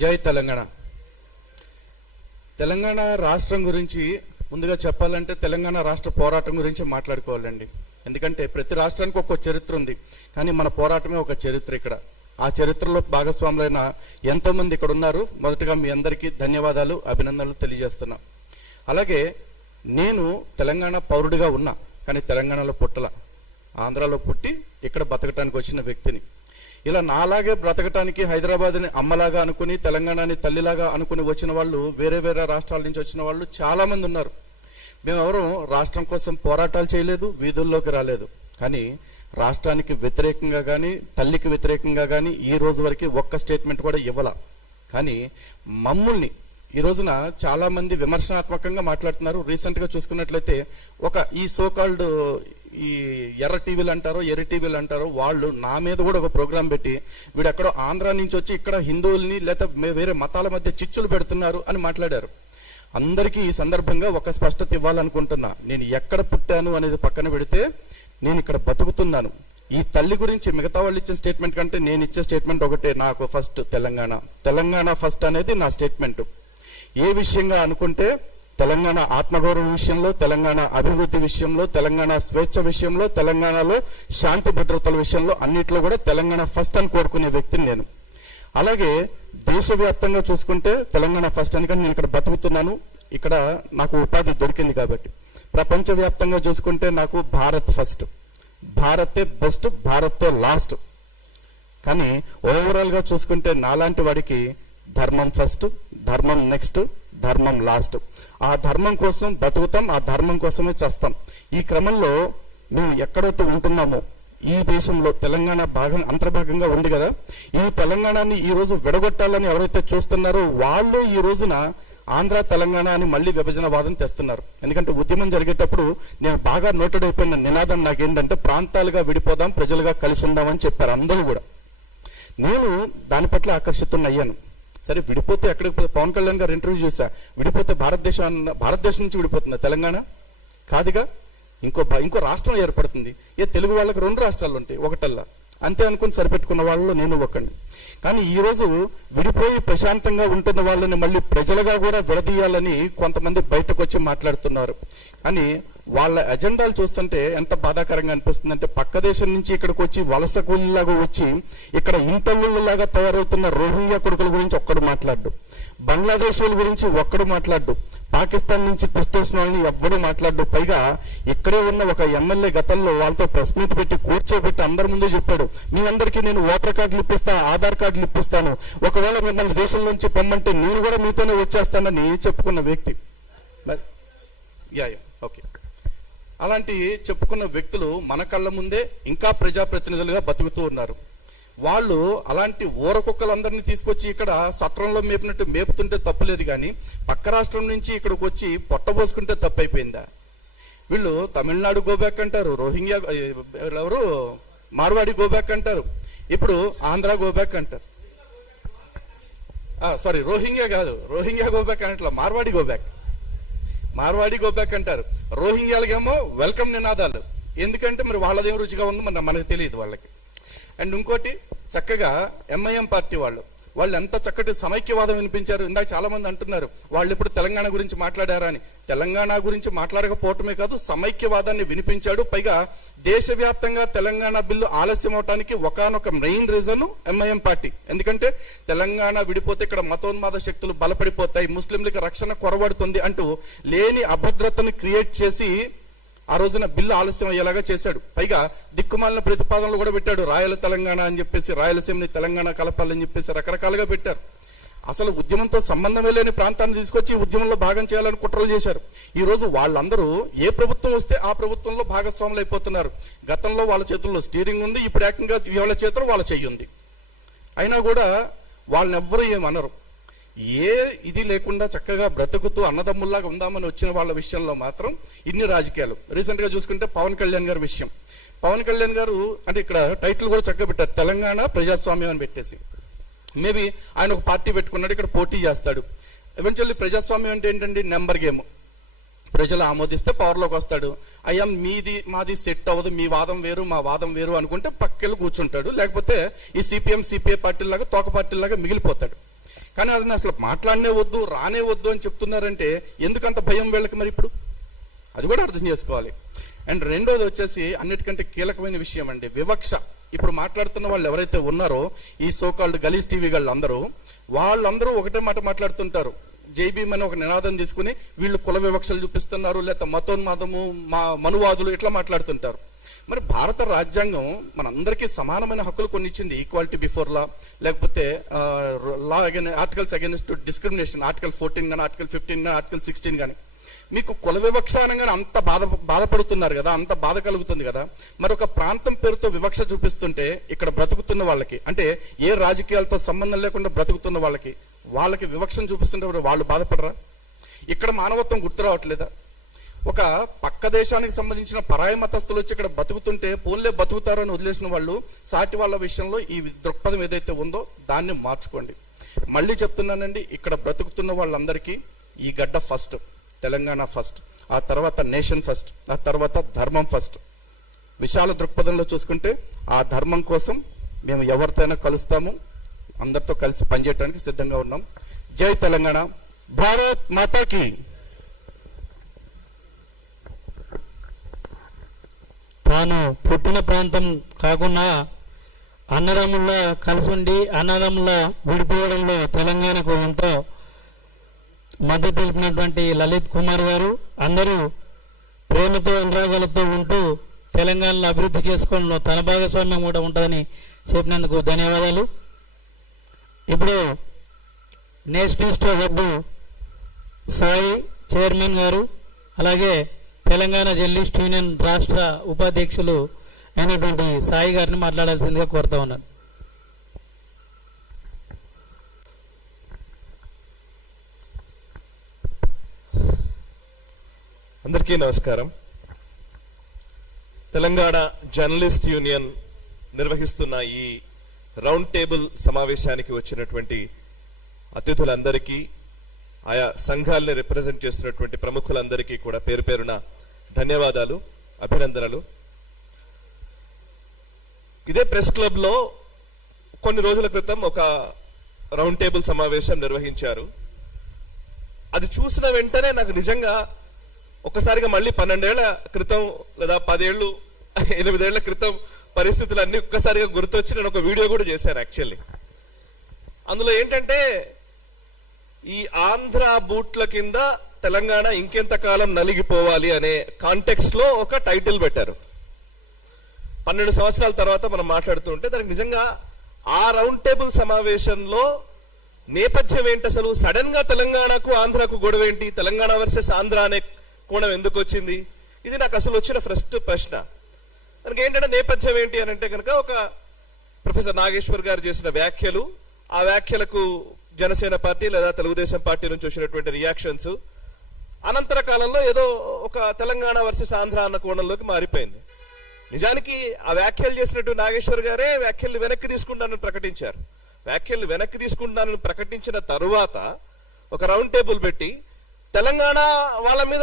జై తెలంగాణ. తెలంగాణ రాష్ట్రం గురించి ముందుగా చెప్పాలంటే తెలంగాణ రాష్ట్ర పోరాటం గురించి మాట్లాడుకోవాలండి. ఎందుకంటే ప్రతి రాష్ట్రానికి ఒక్కో చరిత్ర ఉంది, కానీ మన పోరాటమే ఒక చరిత్ర. ఇక్కడ ఆ చరిత్రలో భాగస్వాములైన ఎంతోమంది ఇక్కడ ఉన్నారు. మొదటగా మీ అందరికీ ధన్యవాదాలు, అభినందనలు తెలియజేస్తున్నా. అలాగే నేను తెలంగాణ పౌరుడిగా ఉన్నా, కానీ తెలంగాణలో పుట్టల, ఆంధ్రాలో పుట్టి ఇక్కడ బతకటానికి వచ్చిన వ్యక్తిని. ఇలా నాలాగే బ్రతకటానికి హైదరాబాద్ని అమ్మలాగా అనుకుని, తెలంగాణని తల్లిలాగా అనుకుని వచ్చిన వాళ్ళు, వేరే వేరే రాష్ట్రాల నుంచి వచ్చిన వాళ్ళు చాలామంది ఉన్నారు. మేమెవరూ రాష్ట్రం కోసం పోరాటాలు చేయలేదు, వీధుల్లోకి రాలేదు. కానీ రాష్ట్రానికి వ్యతిరేకంగా కానీ, తల్లికి వ్యతిరేకంగా కానీ ఈ రోజు వరకు ఒక్క స్టేట్మెంట్ కూడా ఇవ్వాల. కానీ మమ్మల్ని ఈ రోజున చాలామంది విమర్శనాత్మకంగా మాట్లాడుతున్నారు. రీసెంట్గా చూసుకున్నట్లయితే ఈ సోకాల్డ్ ఈ ఎర్ర టీవీలు అంటారో, ఎర్ర టీవీలు అంటారో, వాళ్ళు నా మీద కూడా ఒక ప్రోగ్రాం పెట్టి వీడు ఎక్కడో ఆంధ్ర నుంచి వచ్చి ఇక్కడ హిందువుల్ని లేదా వేరే మతాల మధ్య చిచ్చులు పెడుతున్నారు అని మాట్లాడారు. అందరికీ ఈ సందర్భంగా ఒక స్పష్టత ఇవ్వాలనుకుంటున్నా. నేను ఎక్కడ పుట్టాను అనేది పక్కన పెడితే నేను ఇక్కడ బతుకుతున్నాను. ఈ తల్లి గురించి మిగతా వాళ్ళు ఇచ్చిన స్టేట్మెంట్ కంటే నేను ఇచ్చే స్టేట్మెంట్ ఒకటే, నాకు ఫస్ట్ తెలంగాణ ఫస్ట్ అనేది నా స్టేట్మెంట్. ఏ విషయంగా అనుకుంటే తెలంగాణ ఆత్మగౌరవ విషయంలో, తెలంగాణ అభివృద్ధి విషయంలో, తెలంగాణ స్వేచ్ఛ విషయంలో, తెలంగాణలో శాంతి భద్రతల విషయంలో అన్నిట్లో కూడా తెలంగాణ ఫస్ట్ అని కోరుకునే వ్యక్తిని నేను. అలాగే దేశవ్యాప్తంగా చూసుకుంటే తెలంగాణ ఫస్ట్ అని, కానీ నేను ఇక్కడ బతుకుతున్నాను, ఇక్కడ నాకు ఉపాధి దొరికింది కాబట్టి. ప్రపంచవ్యాప్తంగా చూసుకుంటే నాకు భారత్ ఫస్ట్, భారతే బెస్ట్, భారతే లాస్ట్. కానీ ఓవరాల్గా చూసుకుంటే నాలాంటి వాడికి ధర్మం ఫస్ట్, ధర్మం నెక్స్ట్, ధర్మం లాస్ట్. ఆ ధర్మం కోసం బతుకుతాం, ఆ ధర్మం కోసమే చేస్తాం. ఈ క్రమంలో మేము ఎక్కడైతే ఉంటున్నామో ఈ దేశంలో తెలంగాణ అంతర్భాగంగా ఉంది కదా, ఈ తెలంగాణని ఈ రోజు విడగొట్టాలని ఎవరైతే చూస్తున్నారో వాళ్ళు ఈ రోజున ఆంధ్ర తెలంగాణ అని మళ్ళీ విభజనవాదం తెస్తున్నారు. ఎందుకంటే ఉద్యమం జరిగేటప్పుడు నేను బాగా నోటెడ్ అయిపోయిన నినాదం నాకేంటంటే ప్రాంతాలుగా విడిపోదాం, ప్రజలుగా కలిసి ఉందామని చెప్పారు అందరూ కూడా. నేను దాని పట్ల ఆకర్షితున్నయ్యాను. సరే విడిపోతే ఎక్కడికి పోతే, పవన్ కళ్యాణ్ గారు ఇంటర్వ్యూ చూసా, విడిపోతే భారతదేశం నుంచి విడిపోతుందా తెలంగాణ? కాదుగా, ఇంకో రాష్ట్రం ఏర్పడుతుంది. తెలుగు వాళ్ళకి 2 రాష్ట్రాలు ఉంటాయి, ఒకటల్లా అంతే అనుకుని సరిపెట్టుకున్న వాళ్ళలో నేను ఒకడిని. కానీ ఈరోజు విడిపోయి ప్రశాంతంగా ఉంటున్న వాళ్ళని మళ్ళీ ప్రజలుగా కూడా విడదీయాలని కొంతమంది బయటకు వచ్చి మాట్లాడుతున్నారు. కానీ వాళ్ళ ఎజెండాలు చూస్తుంటే ఎంత బాధాకరంగా అనిపిస్తుందంటే, పక్క దేశం నుంచి ఇక్కడికి వచ్చి వలస కూలీలాగా వచ్చి ఇక్కడ ఇంటర్వ్యూలాగా తయారవుతున్న రోహింగ్యా కొడుకుల గురించి ఒక్కడు మాట్లాడు, బంగ్లాదేశ్ గురించి ఒక్కడు మాట్లాడు, పాకిస్తాన్ నుంచి తెచ్చేసిన వాళ్ళని ఎవ్వడూ మాట్లాడు. పైగా ఇక్కడే ఉన్న ఒక ఎమ్మెల్యే గతంలో వాళ్ళతో ప్రెస్ మీట్ పెట్టి కూర్చోబెట్టి అందరి ముందు చెప్పాడు, మీ అందరికీ నేను ఓటర్ కార్డులు ఇప్పిస్తాను, ఆధార్ కార్డులు ఇప్పిస్తాను, ఒకవేళ మిమ్మల్ని దేశం నుంచి పొమ్మంటే నేను కూడా మీతోనే వచ్చేస్తానని చెప్పుకున్న వ్యక్తి. ఓకే, అలాంటి చెప్పుకున్న వ్యక్తులు మన కళ్ళ ముందే ఇంకా ప్రజాప్రతినిధులుగా బతుకుతూ ఉన్నారు. వాళ్ళు అలాంటి ఊరకుక్కలందరినీ తీసుకొచ్చి ఇక్కడ సత్రంలో మేపినట్టు మేపుతుంటే తప్పులేదు, కానీ పక్క రాష్ట్రం నుంచి ఇక్కడికి వచ్చి పొట్టబోసుకుంటే తప్పైపోయిందా? వీళ్ళు తమిళనాడు గోబ్యాక్ అంటారు, రోహింగ్యా ఎవరు మార్వాడి గోబ్యాక్ అంటారు, ఇప్పుడు ఆంధ్ర గోబ్యాక్ అంటారు. సారీ, రోహింగ్యా కాదు, రోహింగ్యా గోబ్యాక్ అనట్లా, మార్వాడి గోబ్యాక్ అంటారు. రోహింగ్యాలకేమో వెల్కమ్ నినాదాలు. ఎందుకంటే మరి వాళ్ళదేం రుచిగా ఉందో మనకు తెలియదు వాళ్ళకి. అండ్ ఇంకోటి, చక్కగా ఎంఐఎం పార్టీ వాళ్ళు ఎంత చక్కటి సమైక్యవాదం వినిపించారు. ఇందాక చాలా మంది అంటున్నారు వాళ్ళు ఇప్పుడు తెలంగాణ గురించి మాట్లాడారా అని. తెలంగాణ గురించి మాట్లాడకపోవటమే కాదు, సమైక్యవాదాన్ని వినిపించాడు. పైగా దేశవ్యాప్తంగా తెలంగాణ బిల్లు ఆలస్యం అవటానికి ఒకానొక మెయిన్ రీజన్ ఎంఐఎం పార్టీ. ఎందుకంటే తెలంగాణ విడిపోతే ఇక్కడ మతోన్మాద శక్తులు బలపడిపోతాయి, ముస్లింలకు రక్షణ కొరబడుతుంది అంటూ లేని అభద్రతను క్రియేట్ చేసి ఆ రోజున బిల్లు ఆలస్యం అయ్యేలాగా చేశాడు. పైగా దిక్కుమాలిన ప్రతిపాదనలు కూడా పెట్టాడు, రాయల తెలంగాణ అని చెప్పేసి, రాయలసీమని తెలంగాణ కలపాలని చెప్పేసి రకరకాలుగా పెట్టారు. అసలు ఉద్యమంతో సంబంధమే లేని ప్రాంతాన్ని తీసుకొచ్చి ఉద్యమంలో భాగం చేయాలని కుట్రలు చేశారు. ఈ రోజు వాళ్ళందరూ ఏ ప్రభుత్వం వస్తే ఆ ప్రభుత్వంలో భాగస్వాములు అయిపోతున్నారు. గతంలో వాళ్ళ చేతుల్లో స్టీరింగ్ ఉంది, ఇప్పుడు ఏకంగా వాళ్ళ చేతుల్లో వాళ్ళ చెయ్యి ఉంది. అయినా కూడా వాళ్ళని ఎవ్వరూ ఏమనరు. ఏ ఇది లేకుండా చక్కగా బ్రతుకుతూ అన్నదమ్ముల్లాగా ఉందామని వచ్చిన వాళ్ళ విషయంలో మాత్రం ఇన్ని రాజకీయాలు. రీసెంట్గా చూసుకుంటే పవన్ కళ్యాణ్ గారి విషయం. పవన్ కళ్యాణ్ గారు అంటే ఇక్కడ టైటిల్ కూడా చక్కగా పెట్టారు, తెలంగాణ ప్రజాస్వామ్యం అని పెట్టేసి. మేబీ ఆయన ఒక పార్టీ పెట్టుకున్నాడు, ఇక్కడ పోటీ చేస్తాడు. ఎవెన్చువల్లీ ప్రజాస్వామ్యం అంటే ఏంటండి, నెంబర్ గేమ్. ప్రజలు ఆమోదిస్తే పవర్లోకి వస్తాడు. అయ్యా మాది సెట్ అవ్వదు, మీ వాదం వేరు మా వాదం వేరు అనుకుంటే పక్కెళ్ళి కూర్చుంటాడు. లేకపోతే ఈ సిపిఎం సిపిఐ పార్టీలాగా తోక పార్టీలాగా మిగిలిపోతాడు. కానీ అది అసలు మాట్లాడనే వద్దు, రానే వద్దు అని చెప్తున్నారంటే ఎందుకంత భయం వీళ్ళకి మరి ఇప్పుడు? అది కూడా అర్థం చేసుకోవాలి. అండ్ రెండోది వచ్చేసి అన్నిటికంటే కీలకమైన విషయం అండి, వివక్ష. ఇప్పుడు మాట్లాడుతున్న వాళ్ళు ఎవరైతే ఉన్నారో ఈ సోకాల్డ్ గలీజ్ టీవీ వాళ్ళందరూ ఒకటే మాట మాట్లాడుతుంటారు. జైబీఎం అని ఒక నినాదం తీసుకుని వీళ్ళు కుల వివక్షలు చూపిస్తున్నారు, లేకపోతే మతోన్మాదము, మనువాదులు ఇట్లా మాట్లాడుతుంటారు. మరి భారత రాజ్యాంగం మనందరికీ సమానమైన హక్కులు కొన్ని ఇచ్చింది, ఈక్వాలిటీ బిఫోర్ లా, లేకపోతే లా ఆర్టికల్స్ అగైనెస్ట్ డిస్క్రిమినేషన్, ఆర్టికల్ 14 కానీ, ఆర్టికల్ 15 కానీ, ఆర్టికల్ 16 కానీ. మీకు కుల వివక్ష అనగానే అంత బాధపడుతున్నారు కదా, అంత బాధ కలుగుతుంది కదా. మరి ఒక ప్రాంతం పేరుతో వివక్ష చూపిస్తుంటే ఇక్కడ బ్రతుకుతున్న వాళ్ళకి, అంటే ఏ రాజకీయాలతో సంబంధం లేకుండా బ్రతుకుతున్న వాళ్ళకి వివక్షను చూపిస్తుంటే వాళ్ళు బాధపడరా? ఇక్కడ మానవత్వం గుర్తు రావట్లేదా? ఒక పక్క దేశానికి సంబంధించిన పరాయి మతస్థులు వచ్చి ఇక్కడ బతుకుతుంటే పోన్లే బతుకుతారు అని వదిలేసిన వాళ్ళు, సాటి వాళ్ళ విషయంలో ఈ దృక్పథం ఏదైతే ఉందో దాన్ని మార్చుకోండి. మళ్ళీ చెప్తున్నానండి, ఇక్కడ బ్రతుకుతున్న వాళ్ళందరికీ ఈ గడ్డ ఫస్ట్, తెలంగాణ ఫస్ట్, ఆ తర్వాత నేషన్ ఫస్ట్, ఆ తర్వాత ధర్మం ఫస్ట్. విశాల దృక్పథంలో చూసుకుంటే ఆ ధర్మం కోసం మేము ఎవరితోనైనా కలుస్తాము, అందరితో కలిసి పనిచేయడానికి సిద్ధంగా ఉన్నాం. జై తెలంగాణ, భారత్ మాతాకి. తాను పుట్టిన ప్రాంతం కాకుండా అన్నదమ్ముల్లో కలిసి ఉండి అన్నదమ్ముల విడిపోవడంలో తెలంగాణకు ఎంతో మద్దతు తెలిపినటువంటి లలిత్ కుమార్ గారు, అందరూ ప్రేమతో అనురాగాలతో ఉంటూ తెలంగాణలో అభివృద్ధి చేసుకోవడంలో తన భాగస్వామ్యం కూడా ఉంటుందని చెప్పినందుకు ధన్యవాదాలు. ఇప్పుడు నేషనలిస్ట్ హబ్ సాయి చైర్మన్ గారు, అలాగే తెలంగాణ జర్నలిస్ట్ యూనియన్ రాష్ట్ర ఉపాధ్యక్షులు అయినటువంటి సాయి గారిని మాట్లాడాల్సిందిగా కోరుతా ఉన్నాను. అందరికీ నమస్కారం. తెలంగాణ జర్నలిస్ట్ యూనియన్ నిర్వహిస్తున్న ఈ రౌండ్ టేబుల్ సమావేశానికి వచ్చినటువంటి అతిథులందరికీ, ఆయా సంఘాలని రిప్రజెంట్ చేస్తున్నటువంటి ప్రముఖులందరికీ కూడా పేరు పేరున ధన్యవాదాలు, అభినందనలు. ఇదే ప్రెస్ క్లబ్ లో కొన్ని రోజుల క్రితం ఒక రౌండ్ టేబుల్ సమావేశం నిర్వహించారు. అది చూసిన వెంటనే నాకు నిజంగా ఒక్కసారిగా మళ్ళీ 12 ఏళ్ల క్రితం లేదా 10 ఏళ్ళు 8 ఏళ్ల క్రితం పరిస్థితులన్నీ ఒక్కసారిగా గుర్తొచ్చి నేను ఒక వీడియో కూడా చేశాను యాక్చువల్లీ. అందులో ఏంటంటే ఈ ఆంధ్ర బూట్ల కింద తెలంగాణ ఇంకెంతకాలం నలిగిపోవాలి అనే కాంటెక్స్ట్ లో ఒక టైటిల్ పెట్టారు. 12 సంవత్సరాల తర్వాత మనం మాట్లాడుతూ ఉంటే దానికి నిజంగా ఆ రౌండ్ టేబుల్ సమావేశంలో నేపథ్యం ఏంటి, అసలు సడన్ గా తెలంగాణకు ఆంధ్రాకు గొడవ ఏంటి, తెలంగాణ వర్సెస్ ఆంధ్ర అనే కోణం ఎందుకు వచ్చింది, ఇది నాకు అసలు వచ్చిన ఫస్ట్ ప్రశ్న. దానికి ఏంటంటే నేపథ్యం ఏంటి అని అంటే కనుక ఒక ప్రొఫెసర్ నాగేశ్వర్ గారు చేసిన వ్యాఖ్యలు, ఆ వ్యాఖ్యలకు జనసేన పార్టీ లేదా తెలుగుదేశం పార్టీ నుంచి వచ్చినటువంటి రియాక్షన్స్, అనంతర కాలంలో ఏదో ఒక తెలంగాణ వర్సెస్ ఆంధ్ర అన్న కోణంలోకి మారిపోయింది. నిజానికి ఆ వ్యాఖ్యలు చేసినట్టు నాగేశ్వర్ గారే వ్యాఖ్యలు వెనక్కి తీసుకుంటానని ప్రకటించారు. వ్యాఖ్యలు వెనక్కి తీసుకుంటానని ప్రకటించిన తరువాత ఒక రౌండ్ టేబుల్ పెట్టి తెలంగాణ వాళ్ళ మీద